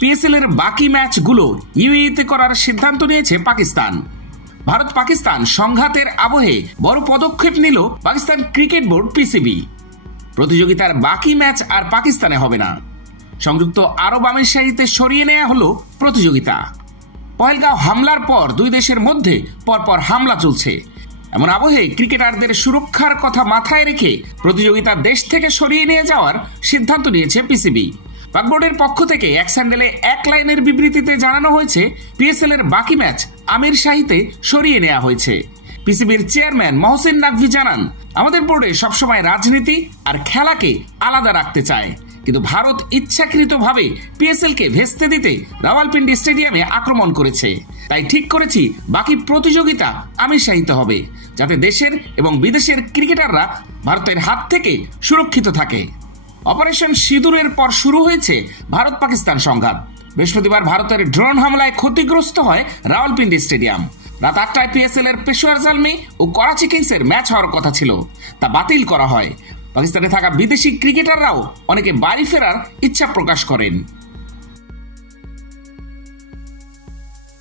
PSL এর বাকি ম্যাচগুলো ইউএইতে করার সিদ্ধান্ত নিয়েছে পাকিস্তান। ভারত পাকিস্তান সংঘাতের আবহে বড় পদক্ষেপ নিল পাকিস্তান ক্রিকেট বোর্ড পিসিবি। প্রতিযোগিতার বাকি ম্যাচ আর পাকিস্তানে হবে না। সংযুক্ত আরব আমিরশাহিতে সরিয়ে নেওয়া হলো প্রতিযোগিতা। পহেলগাঁও হামলার পর দুই দেশের মধ্যে পরপর হামলা চলছে। এমন আবহে ক্রিকেটারদের সুরক্ষার কথা মাথায় রেখে প্রতিযোগিতা দেশ থেকে সরিয়ে নিয়ে যাওয়ার সিদ্ধান্ত নিয়েছে পিসিবি। পাক বোর্ডের পক্ষ থেকে এক স্যান্ডেলে এক লাইনের বিবৃতিতে জানানো হয়েছে, পিএসএল এর বাকি ম্যাচ আমিরশাহিতে সরিয়ে নেওয়া হয়েছে। পিসিবির চেয়ারম্যান মহসিন নাকভি জানান, আমাদের বোর্ডে সবসময় রাজনীতি আর খেলাকে আলাদা রাখতে চায়, কিন্তু ভারত ইচ্ছাকৃতভাবে পিএসএল কে ভেস্তে দিতে রাওয়ালপিন্ডি স্টেডিয়ামে আক্রমণ করেছে। তাই ঠিক করেছি বাকি প্রতিযোগিতা আমিরশাহিতে হবে, যাতে দেশের এবং বিদেশের ক্রিকেটাররা ভারতের হাত থেকে সুরক্ষিত থাকে। অপারেশন সিঁদুরের পর শুরু হয়েছে ভারত পাকিস্তান সংঘাত। বৃহস্পতিবার ভারতের ড্রোন হামলায় ক্ষতিগ্রস্ত হয় রাওয়ালপিন্ডি স্টেডিয়াম। রাত 8টায় পিএসএল এর পেশোয়ার জালমি ও করাচি কিংসের ম্যাচ হওয়ার কথা ছিল, তা বাতিল করা হয়। পাকিস্তানে থাকা বিদেশি ক্রিকেটাররাও অনেকে বাড়ি ফেরার ইচ্ছা প্রকাশ করেন।